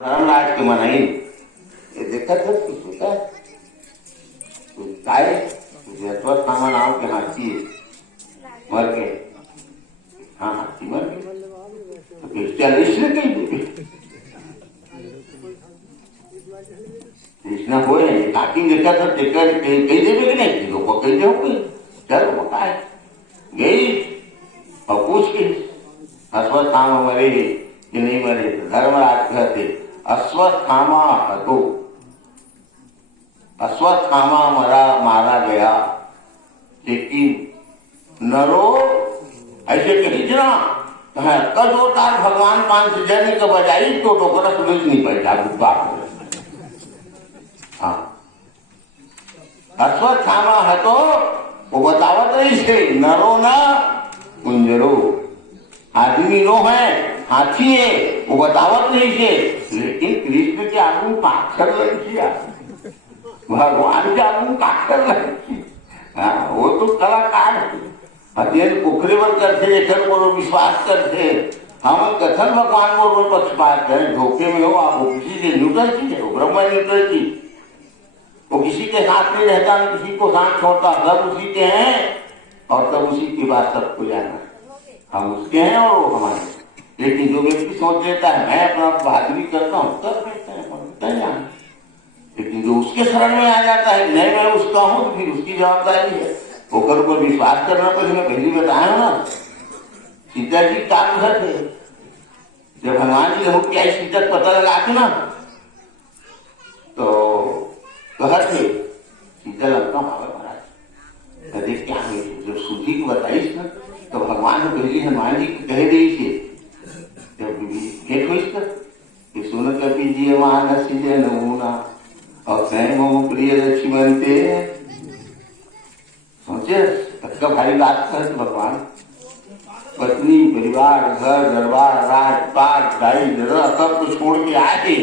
धर्मराज के मनाई देखा था क्या काय अश्वत्थामा नाम के हाथी मर गए। हाँ हाथी मर गए तो कृष्ण कृष्ण हो काकी देखा था कही देवे कि नहीं लोग कही दे चलो होता है गई और पूछ के अश्वत्थामा मरे कि नहीं मरे। धर्मराज कहते अश्वत्थामा हतो, अश्वत्थामा मारा गया लेकिन नरो ऐसे कही थी ना जोरदार भगवान पान से जरने के बजाई तो टोकरा सुरेश नहीं बैठा बात। हाँ अश्वत्थामा हतो वो बतावत रही से नरो न कुंजरो, आदमी नो है हाथी है वो बतावत नहीं से, लेकिन कृष्ण के आदमी पाखर लड़की भगवान के आदमी पाखर लड़की। हाँ वो तो कलाकार अध्ययन पोखरेवर करते लेखन को विश्वास करते हम कथन भगवान को पक्षपात है धोखे में हो आप वो किसी से न्यूट्रल चीज है, वो ब्रह्म न्यूट्रल चीज, वो किसी के साथ नहीं रहता न किसी को साथ छोड़ता, सब उसी के हैं और तब उसी के बाद सबको जाना हम उसके हैं और वो हमारे। लेकिन जो व्यक्ति सोच लेता है मैं अपना बहादुरी करता हूँ कर रहता है, लेकिन जो उसके शरण में आ जाता है नहीं मैं उसका हूँ तो फिर उसकी जवाबदारी है होकर ऊपर विश्वास करना। पर मैं पहले बताया ना सीता जी काल घर थे जब भगवान जी लोग क्या सीता पता लगा के ना तो कहा थे सीता लगता महाराज कदे क्या है जब सूझी को बताइस ना तो भगवान ने पहले हनुमान जी को कह दी से जब भेंट हुई कि सुन कपि जी मानस नमूना और स्वयं प्रिय लक्ष्मण थे सोचे सबका भारी बात कर भगवान पत्नी परिवार घर दरबार राजपाट गाई जरा सब कुछ छोड़ के आए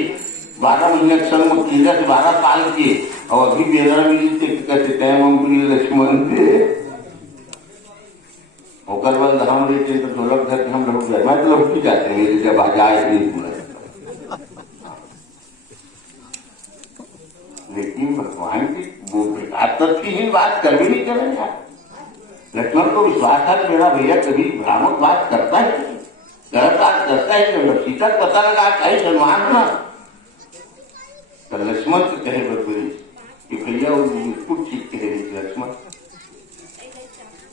12 महीने संग 13 से 12 साल के और अभी बेदरा मिली कहते स्वयं प्रिय लक्ष्मण थे होकर बंद हम रहते तो ढोलक धर के हम लौट जाए मैं तो लौट ही जाते हैं जब आ जाए लेकिन भगवान की वो बेकार ही बात कर भी नहीं करेंगे। लक्ष्मण को विश्वास था कि मेरा भैया कभी भ्रामक बात करता है करता है जब सीता पता लगा कहीं सलमान ना तो लक्ष्मण से कहे बदबरी कि भैया वो बिल्कुल ठीक कह रही लक्ष्मण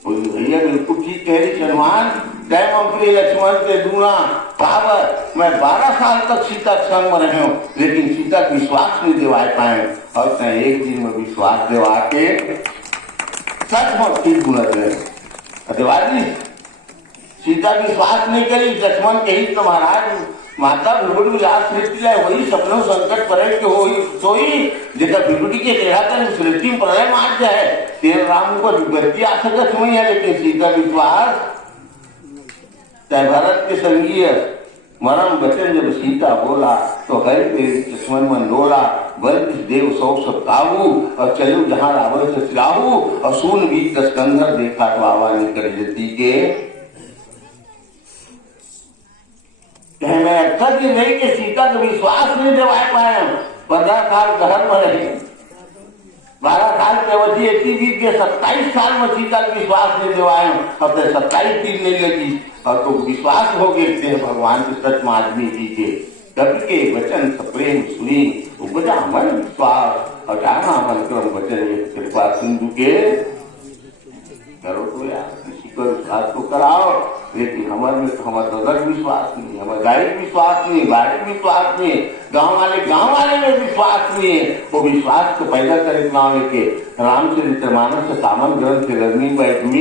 भैया बिल्कुल ठीक कह रही सलमान तय लक्ष्मण के दूना पावर मैं 12 साल तक सीता के संग में रहे हूँ लेकिन सीता को विश्वास नहीं दिवा पाए और तय एक दिन में विश्वास दिवा के सच में ठीक गुना दिवाली सीता विश्वास नहीं करी लक्ष्मण के ही तो महाराज माता बिगुड़ी विलास सृष्टि है वही सपनों संकट परे के हो सोई जैसा बिगुड़ी के कहता सृष्टि में प्रलय मार जाए तेरे राम को विपत्ति आ सकत नहीं है लेकिन सीता विश्वास चाहे भरत के संगीय मरण बचन जब सीता बोला तो हर दुश्मन मन डोला बल देव सौ सब काबू और चलू जहां रावण से सिराहू और सून बीच दस्कंधर देखा तो आवाज कर जती के मैं कभी नहीं कि सीता का विश्वास नहीं दिवा पाए 15 साल घर में रहे 12 साल के अवधि इतनी बीत के 27 साल में सीता का विश्वास नहीं दिवाए अब तो 27 दिन नहीं लगी और तो विश्वास हो गए भगवान के सच में आदमी जी के कवि के वचन प्रेम सुनी उपजा मन विश्वास और जाना मन क्रम वचन कृपा सिंधु के करो तो यार किसी को विश्वास तो कराओ लेकिन हमारे में तो हमारा अलग विश्वास नहीं हमारा गायक विश्वास नहीं बाहरी विश्वास नहीं गांव वाले में विश्वास नहीं है वो विश्वास को पैदा करे गाँव लेके रामचरितमानस सामन ग्रंथ से लगनी बैठेंगे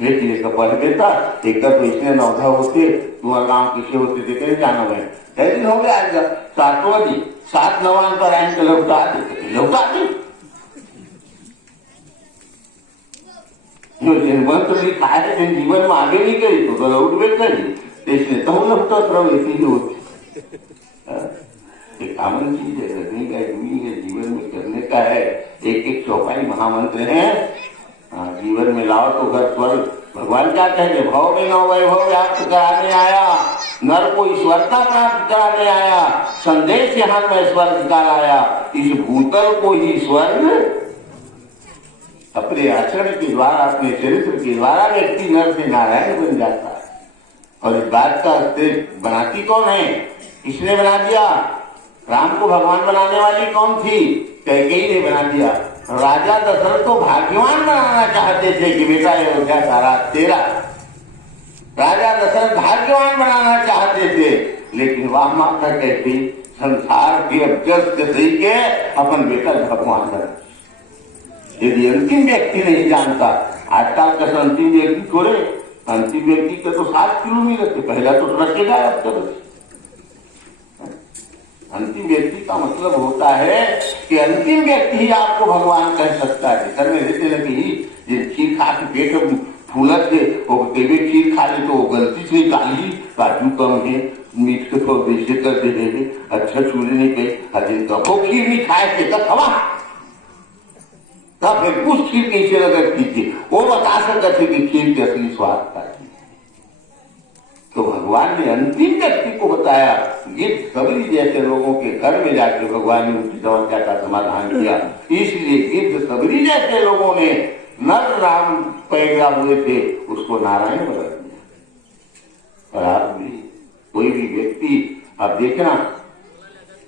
लेकिन एक पढ़ देता एक तो इसने नौधा होते तुम्हारा गाँव किसे होते देखे जाना मैं कई दिन हो गया आज 7वां दिन 7 नवान पर आइन के लौटा दी जो जन्मंत्र लिखा है जिन जीवन में आगे नहीं गई तो लौट भी करी इसलिए तो लौटा प्रवृत्ति होती एक कॉमन चीज है करने का है जीवन में करने का है एक चौपाई महामंत्र है जीवन में लाओ तो घर स्वर्ग भगवान क्या कहेंगे भाव में नौ वैभव व्याप्त कराने आया नर को ईश्वरता प्राप्त कराने आया, संदेश यहाँ में स्वर्ग का लाया, इस भूतल को ही स्वर्ग अपने आचरण के द्वारा, अपने चरित्र के द्वारा व्यक्ति नर से नारायण बन जाता है। और इस बात का बनाती कौन है? किसने बना दिया? राम को भगवान बनाने वाली कौन थी? कैकेयी ने बना दिया। राजा दशरथ तो भाग्यवान बनाना चाहते थे कि बेटा अयोध्या सारा तेरा। राजा दशरथ भाग्यवान बनाना चाहते थे, लेकिन वह माता कहती संसार के अभ्यस्त सही के अपन बेटा भगवान बना। यदि अंतिम व्यक्ति नहीं जानता, आजकल का अंतिम व्यक्ति थोड़े, अंतिम व्यक्ति का तो 7 किलोमीटर, पहला तो रखेगा। अब तो अंतिम व्यक्ति का मतलब होता है कि अंतिम व्यक्ति ही आपको भगवान कह सकता है। घर में रहते लगे खीर खा के पेट फूलत है, खीर खा ली तो वो गलती से निकाली, काजू कम है, मीठ के थोड़ा बेचे कर दे देंगे, अच्छा चूल्हे नहीं गई, अरे कबो खीर नहीं खाए थे तब खवा तब फिर कुछ खीर कैसे लगती थी, वो बता सकते थे कि खीर के असली स्वाद का। तो भगवान ने अंतिम व्यक्ति को बताया। गिद्ध सबरी जैसे लोगों के घर में जाके भगवान ने उनकी समस्या का समाधान किया। इसलिए गिद्ध सबरी जैसे लोगों ने नर राम पैदा हुए थे उसको नारायण बना दिया। और आप भी कोई भी व्यक्ति आप देखना,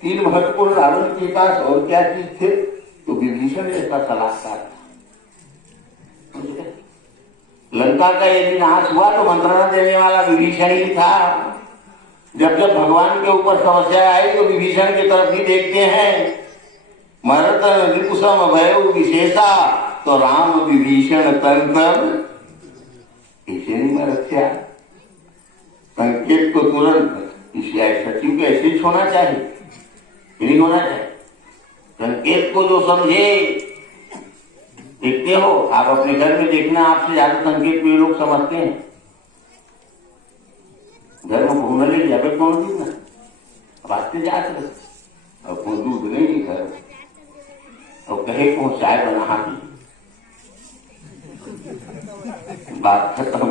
3 महत्वपूर्ण रावण के पास और क्या चीज थे? तो विभीषण ऐसा सलाहकार। लंका का यदि नाश हुआ तो मंत्रणा देने वाला विभीषण ही था। जब जब भगवान के ऊपर समस्या आई तो विभीषण की तरफ भी देखते हैं। मरत रिपुसम भय विशेषा, तो राम विभीषण तंत्र ऐसे नहीं मरत्या। संकेत को तुरंत सचिव को ऐसे ही होना चाहिए, नहीं होना चाहिए। संकेत को जो समझे, देखते हो आप अपने घर में देखना, आपसे ज्यादा संकेत में लोग समझते हैं। घर में घूमने ले जावे कौन सी ना, अब आते जाते अब कोई दूध नहीं घर, और कहे को चाय बना दी, बात खत्म।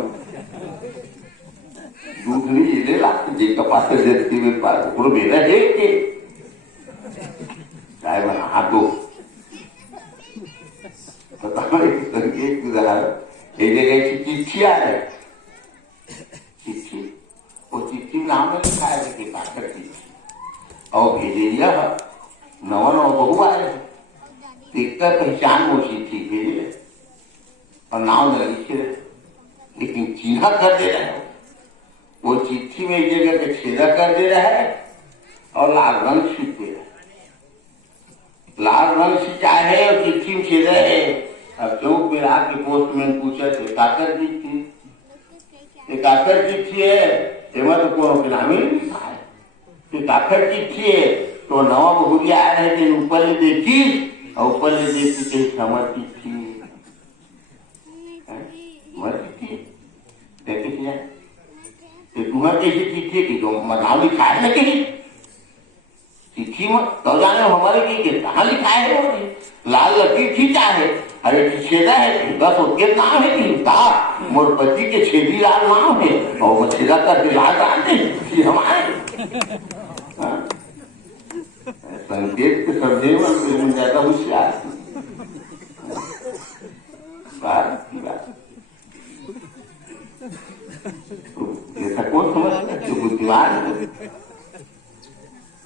दूध नहीं ले लाते जी कपास देती हुए पास बेटा है के चाय बना दो। संकेत उदाहरण एक जगह की चिट्ठी आ है, चिट्ठी वो चिट्ठी नाम में लिखा है कि पाकर चिट्ठी और भेजे नवा नवा बहु आए, देखकर पहचान वो चिट्ठी भेजे और नाम लिखे, लेकिन चिन्ह कर दे रहा है। वो चिट्ठी में एक जगह पे छेदा कर दे रहा है और लाल रंग छीट दे रहा है। लाल रंग से चाहे और चिट्ठी में छेदा है। अब चौक में आके पोस्टमैन पूछा थे काकर चिट्ठी, काकर चिट्ठी है एवं तो कोनो के नाम ही लिखा है, काकर चिट्ठी है तो नवा बहुरिया आ रहे थे, ऊपर ले देखी और ऊपर ले देखी कहीं समझ चिट्ठी मर चिट्ठी देखी जाए तुम्हारे कैसी चिट्ठी की जो नाम लिखा है ना कहीं चिट्ठी में तो जाने हमारे की कहाँ लिखा है वो लाल लकीर खींचा है, अरे छेदा है बस उसके नाम है कि मोर पति के छेदी लाल नाम है और वो छेदा करके लाल डालते हमारे संकेत के समझे में ज्यादा होशियार ऐसा कौन समझता है बुद्धिमान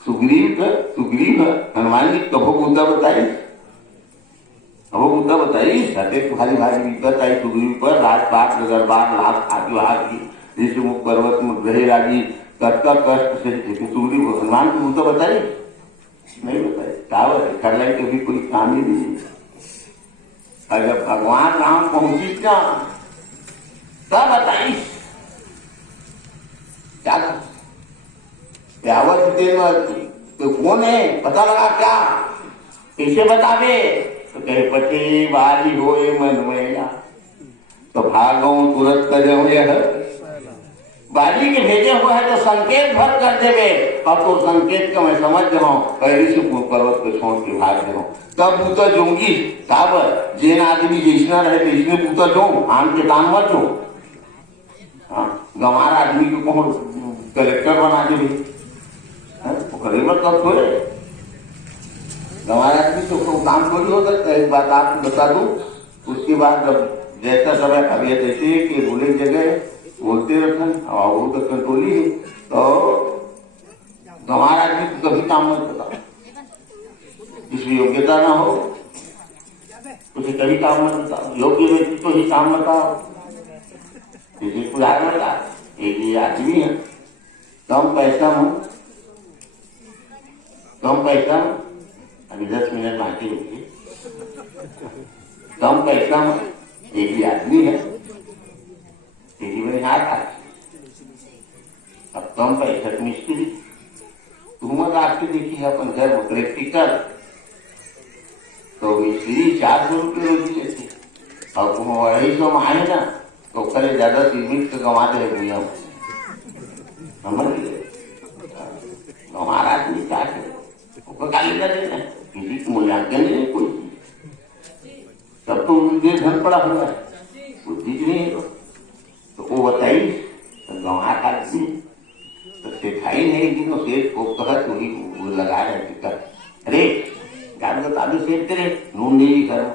सुग्रीव हनुमान जी कभो मुद्दा बताई, कभो मुद्दा बताई सत्य भारी भारी विपत आई सुग्रीव पर, राजपाट दरबार लाभ आदि जैसे मुख पर्वत में रहे रागी कष्ट से सुग्रीव हनुमान की मुद्दा बताई नहीं बताई। कावर खरलाई कभी कोई काम ही नहीं। और जब भगवान राम पहुंची क्या तब बताई क्या तो कौन है पता लगा क्या कैसे बतावे तो कहे पति वाली होए मन मैया तो भागो तुरंत करे बाली के भेजे हुए है तो संकेत भर कर देवे और तो संकेत का मैं समझ जाऊं पहले से पर्वत को छोड़ के भाग जाऊं तब पूता जोंगी तब जेन आदमी जैसना रहे तो इसमें पूता जो आम के दान मत जो गंवार आदमी को कौन कलेक्टर बना के भी गरीबत तो थोड़े हमारा आदमी तो काम थोड़ी हो सकता है। एक बात आपको बता दूं, उसके बाद जब जैसा समय अभी जैसे कि बोले जगह बोलते रहते और वो तो कंट्रोल ही तो हमारा आदमी तो कभी काम मत बताओ, जिसकी योग्यता ना हो उसे कभी काम मत बताओ, योग्य व्यक्ति को ही काम बताओ। उदाहरण बता, एक ये आदमी है कम पैसा अभी 10 मिनट बाकी रुकिए, कम पैसा एक ही आदमी है, हाथ अब कम पैसा मिस्त्री तुमत आपकी देखी है अपन घर प्रैक्टिकल तो मिस्त्री 400 रुपये रोजी लेते और 250 में आए ना तो करे ज्यादा सीमित तो गंवाते हैं दुनिया में, समझ लिए हमारा आदमी क्या है गाली ना देना, किसी को मूल्यांकन नहीं कोई सब तो उनके धन पड़ा हुआ है, बुद्धि नहीं है तो वो बताइए गंवा आदमी तो सिखाई नहीं दिनों से वो कहत वही लगा रहे अरे गाल बता दो सेठ करे नून नहीं करो